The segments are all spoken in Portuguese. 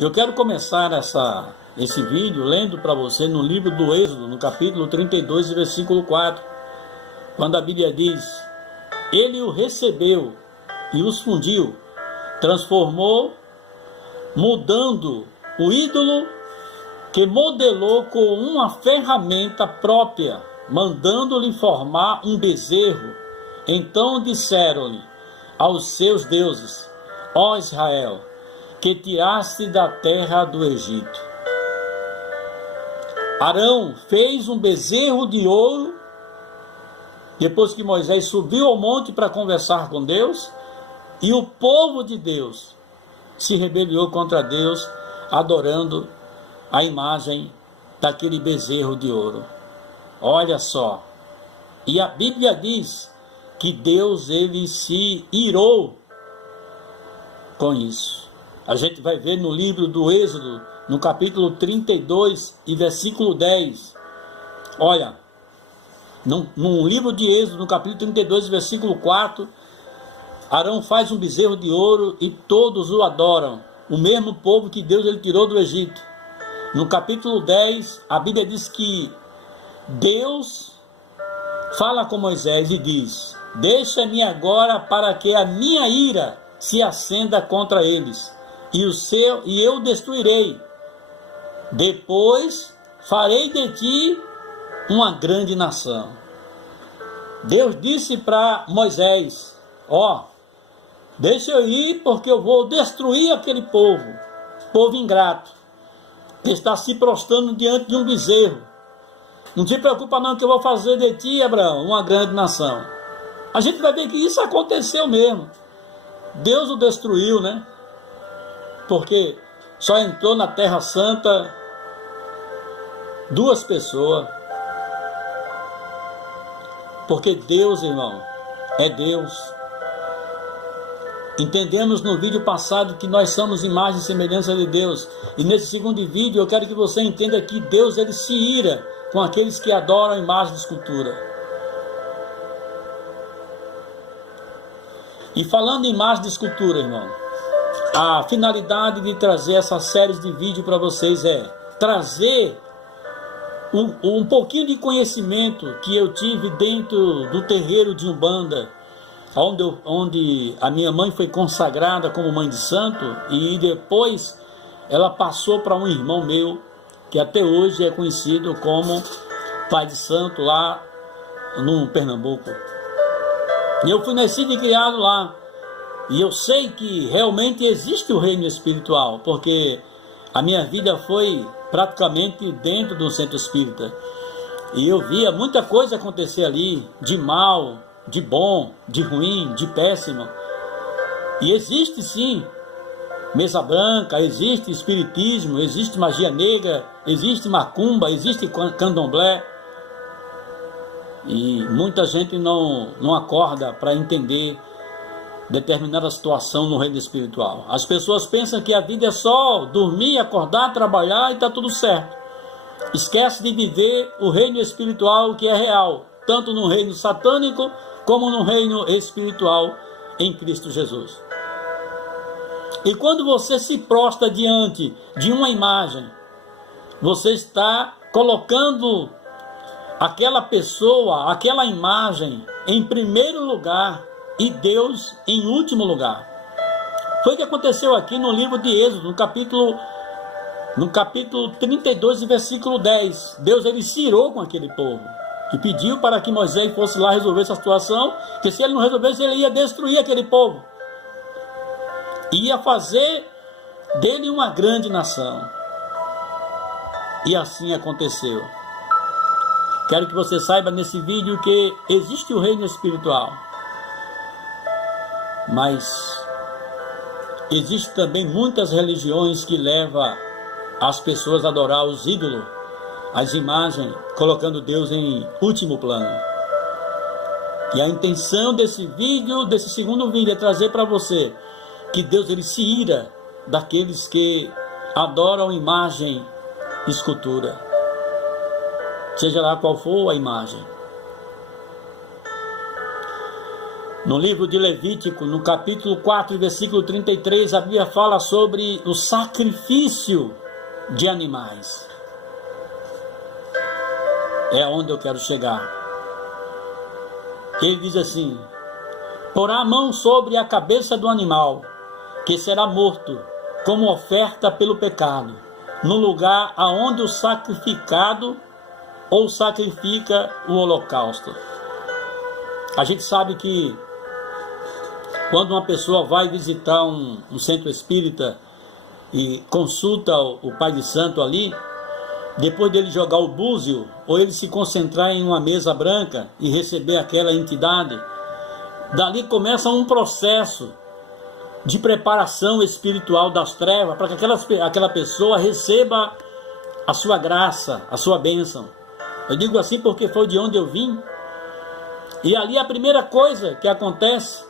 Eu quero começar esse vídeo lendo para você no livro do Êxodo, no capítulo 32, versículo 4, quando a Bíblia diz: Ele o recebeu e os fundiu, transformou, mudando o ídolo que modelou com uma ferramenta própria, mandando-lhe formar um bezerro. Então disseram-lhe aos seus deuses: Ó Israel, que tiraste da terra do Egito. Arão fez um bezerro de ouro, depois que Moisés subiu ao monte para conversar com Deus, e o povo de Deus se rebelou contra Deus, adorando a imagem daquele bezerro de ouro. Olha só, e a Bíblia diz que Deus ele se irou com isso. A gente vai ver no livro do Êxodo, no capítulo 32 e versículo 10. Olha, no livro de Êxodo, no capítulo 32, versículo 4, Arão faz um bezerro de ouro e todos o adoram, o mesmo povo que Deus ele tirou do Egito. No capítulo 10, a Bíblia diz que Deus fala com Moisés e diz: Deixa-me agora para que a minha ira se acenda contra eles, e eu destruirei. Depois farei de ti uma grande nação. Deus disse para Moisés: deixa eu ir, porque eu vou destruir aquele povo ingrato, que está se prostrando diante de um bezerro. Não te preocupa não, que eu vou fazer de ti, Abraão, uma grande nação. A gente vai ver que isso aconteceu mesmo. Deus o destruiu, né? Porque só entrou na Terra Santa 2 pessoas. Porque Deus, irmão, é Deus. Entendemos no vídeo passado que nós somos imagem e semelhança de Deus. E nesse segundo vídeo eu quero que você entenda que Deus ele se ira com aqueles que adoram a imagem de escultura. E falando em imagem de escultura, irmão, a finalidade de trazer essa série de vídeos para vocês é trazer um pouquinho de conhecimento que eu tive dentro do terreiro de Umbanda, onde a minha mãe foi consagrada como mãe de santo, e depois ela passou para um irmão meu, que até hoje é conhecido como pai de santo lá no Pernambuco. E eu fui nascido e criado lá, e eu sei que realmente existe o reino espiritual, porque a minha vida foi praticamente dentro do centro espírita, e eu via muita coisa acontecer ali, de mal, de bom, de ruim, de péssimo. E existe sim mesa branca, existe espiritismo, existe magia negra, existe macumba, existe candomblé. E muita gente não acorda para entender determinada situação no reino espiritual. As pessoas pensam que a vida é só dormir, acordar, trabalhar e está tudo certo. Esquece de viver o reino espiritual que é real, tanto no reino satânico como no reino espiritual em Cristo Jesus. E quando você se prostra diante de uma imagem, você está colocando aquela pessoa, aquela imagem em primeiro lugar e Deus em último lugar. Foi o que aconteceu aqui no livro de Êxodo, no capítulo 32, versículo 10. Deus ele se irou com aquele povo e pediu para que Moisés fosse lá resolver essa situação, que se ele não resolvesse, ele ia destruir aquele povo. Ia fazer dele uma grande nação. E assim aconteceu. Quero que você saiba nesse vídeo que existe o reino espiritual, mas existe também muitas religiões que levam as pessoas a adorar os ídolos, as imagens, colocando Deus em último plano. E a intenção desse vídeo, desse segundo vídeo, é trazer para você que Deus ele se ira daqueles que adoram imagem e escultura, seja lá qual for a imagem. No livro de Levítico, no capítulo 4, versículo 33, a Bíblia fala sobre o sacrifício de animais. É aonde eu quero chegar. Ele diz assim: porá a mão sobre a cabeça do animal, que será morto, como oferta pelo pecado, no lugar aonde o sacrificado ou sacrifica o holocausto. A gente sabe que quando uma pessoa vai visitar um centro espírita e consulta o pai de santo ali, depois dele jogar o búzio, ou ele se concentrar em uma mesa branca e receber aquela entidade, dali começa um processo de preparação espiritual das trevas, para que aquela pessoa receba a sua graça, a sua bênção. Eu digo assim porque foi de onde eu vim. E ali a primeira coisa que acontece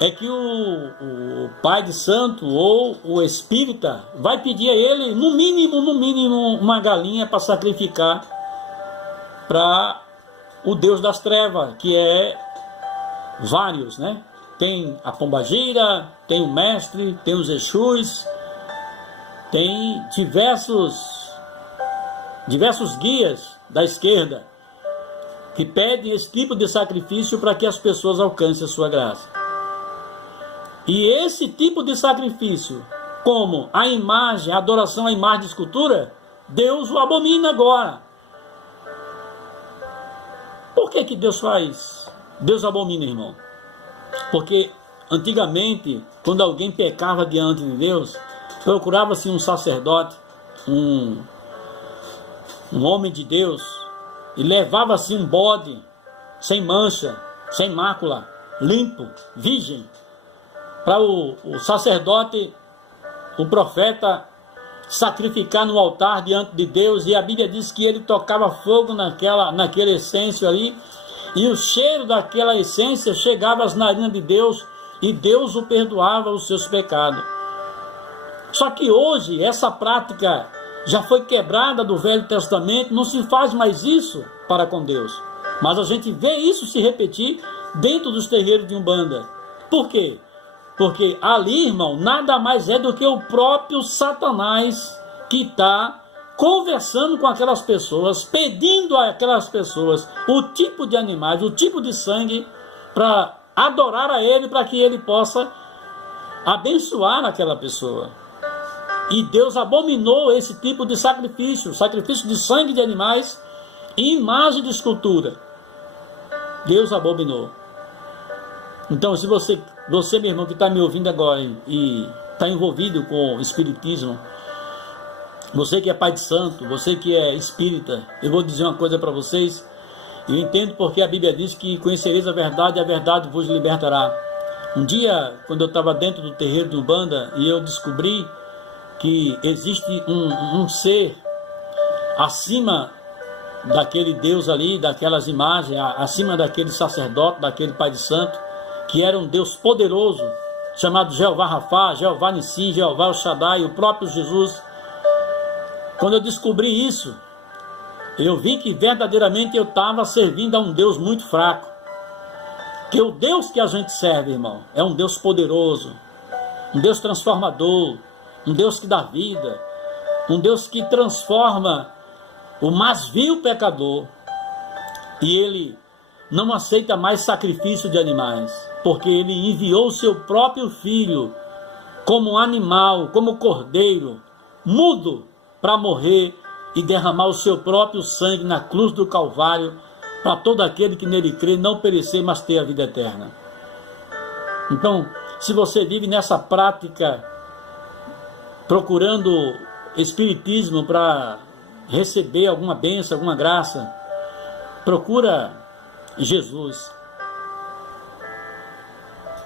é que o pai de santo ou o espírita vai pedir a ele, no mínimo, uma galinha para sacrificar para o Deus das trevas, que é vários, né? Tem a pombagira, tem o mestre, tem os exus, tem diversos guias da esquerda que pedem esse tipo de sacrifício para que as pessoas alcancem a sua graça. E esse tipo de sacrifício, como a imagem, a adoração à imagem de escultura, Deus o abomina agora. Por que Deus faz? Deus abomina, irmão. Porque antigamente, quando alguém pecava diante de Deus, procurava-se um sacerdote, um homem de Deus, e levava-se um bode, sem mancha, sem mácula, limpo, virgem, para o sacerdote, o profeta, sacrificar no altar diante de Deus. E a Bíblia diz que ele tocava fogo naquela essência ali, e o cheiro daquela essência chegava às narinas de Deus, e Deus o perdoava os seus pecados. Só que hoje essa prática já foi quebrada do Velho Testamento, não se faz mais isso para com Deus. Mas a gente vê isso se repetir dentro dos terreiros de Umbanda. Por quê? Porque ali, irmão, nada mais é do que o próprio Satanás que está conversando com aquelas pessoas, pedindo àquelas pessoas o tipo de animais, o tipo de sangue, para adorar a ele, para que ele possa abençoar aquela pessoa. E Deus abominou esse tipo de sacrifício de sangue de animais e imagem de escultura. Deus abominou. Então, se você, meu irmão, que está me ouvindo agora e está envolvido com o espiritismo, você que é pai de santo, você que é espírita, eu vou dizer uma coisa para vocês. Eu entendo porque a Bíblia diz que conhecereis a verdade e a verdade vos libertará. Um dia, quando eu estava dentro do terreiro de Umbanda, e eu descobri que existe um ser acima daquele Deus ali, daquelas imagens, acima daquele sacerdote, daquele pai de santo, que era um Deus poderoso, chamado Jeová Rafá, Jeová Nissi, Jeová El Shaddai, o próprio Jesus. Quando eu descobri isso, eu vi que verdadeiramente eu estava servindo a um Deus muito fraco. Que o Deus que a gente serve, irmão, é um Deus poderoso, um Deus transformador, um Deus que dá vida, um Deus que transforma o mais vil pecador. E ele não aceita mais sacrifício de animais, porque ele enviou o seu próprio filho como animal, como cordeiro, mudo, para morrer e derramar o seu próprio sangue na cruz do Calvário, para todo aquele que nele crê não perecer, mas ter a vida eterna. Então, se você vive nessa prática, procurando espiritismo para receber alguma bênção, alguma graça, procura Jesus.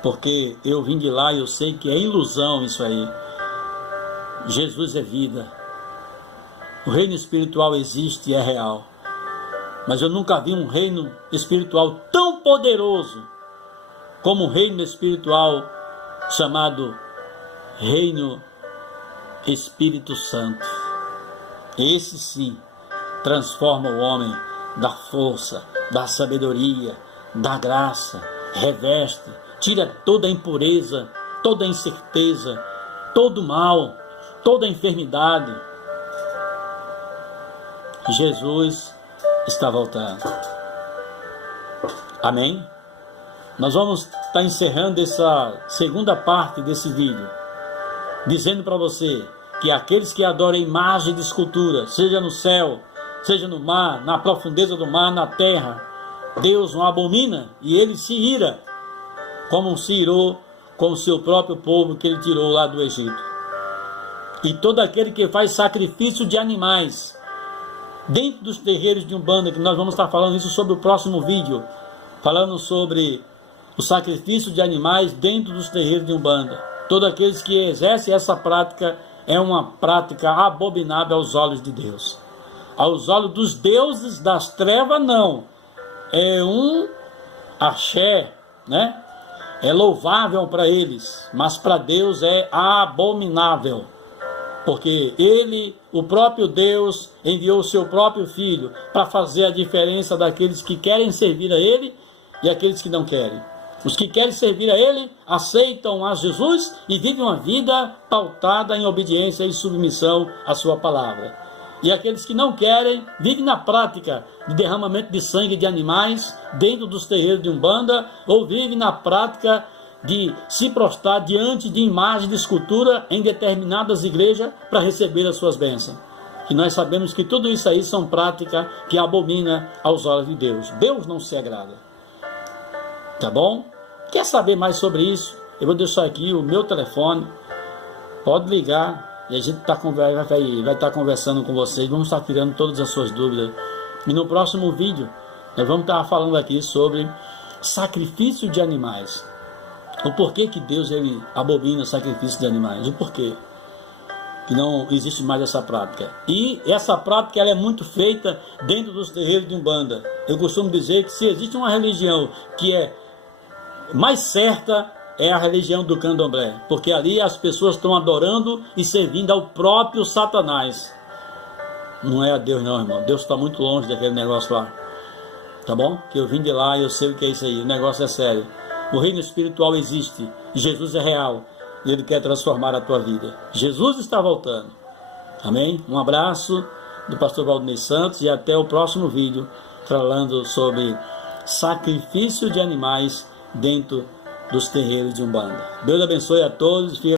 Porque eu vim de lá e eu sei que é ilusão isso aí. Jesus é vida. O reino espiritual existe e é real. Mas eu nunca vi um reino espiritual tão poderoso como o reino espiritual chamado Reino Espírito Santo. Esse sim transforma o homem da força, da sabedoria, da graça, reveste, tira toda a impureza, toda a incerteza, todo o mal, toda a enfermidade. Jesus está voltando. Amém? Nós vamos estar encerrando essa segunda parte desse vídeo, dizendo para você que aqueles que adoram a imagem de escultura, seja no céu, seja no mar, na profundeza do mar, na terra, Deus não abomina e ele se ira, como se irou com o seu próprio povo que ele tirou lá do Egito. E todo aquele que faz sacrifício de animais dentro dos terreiros de Umbanda, que nós vamos estar falando isso sobre o próximo vídeo, falando sobre o sacrifício de animais dentro dos terreiros de Umbanda. Todos aqueles que exercem essa prática é uma prática abominável aos olhos de Deus. Aos olhos dos deuses das trevas, não. É um axé, né? É louvável para eles, mas para Deus é abominável. Porque ele, o próprio Deus, enviou o seu próprio Filho para fazer a diferença daqueles que querem servir a ele e aqueles que não querem. Os que querem servir a ele aceitam a Jesus e vivem uma vida pautada em obediência e submissão à sua palavra. E aqueles que não querem vivem na prática de derramamento de sangue de animais dentro dos terreiros de Umbanda, ou vivem na prática de se prostrar diante de imagem de escultura em determinadas igrejas para receber as suas bênçãos. E nós sabemos que tudo isso aí são práticas que abomina aos olhos de Deus. Deus não se agrada. Tá bom? Quer saber mais sobre isso? Eu vou deixar aqui o meu telefone. Pode ligar e a gente vai estar conversando com vocês. Vamos estar tirando todas as suas dúvidas. E no próximo vídeo nós vamos estar falando aqui sobre sacrifício de animais. O porquê que Deus ele abomina o sacrifício de animais. O porquê que não existe mais essa prática. E essa prática ela é muito feita dentro dos terreiros de Umbanda. Eu costumo dizer que se existe uma religião que é mais certa, é a religião do Candomblé. Porque ali as pessoas estão adorando e servindo ao próprio Satanás. Não é a Deus não, irmão. Deus está muito longe daquele negócio lá. Tá bom? Que eu vim de lá e eu sei o que é isso aí. O negócio é sério. O reino espiritual existe. Jesus é real. E Ele quer transformar a tua vida. Jesus está voltando. Amém? Um abraço do pastor Valdinei Santos e até o próximo vídeo falando sobre sacrifício de animais dentro dos terreiros de Umbanda. Deus abençoe a todos.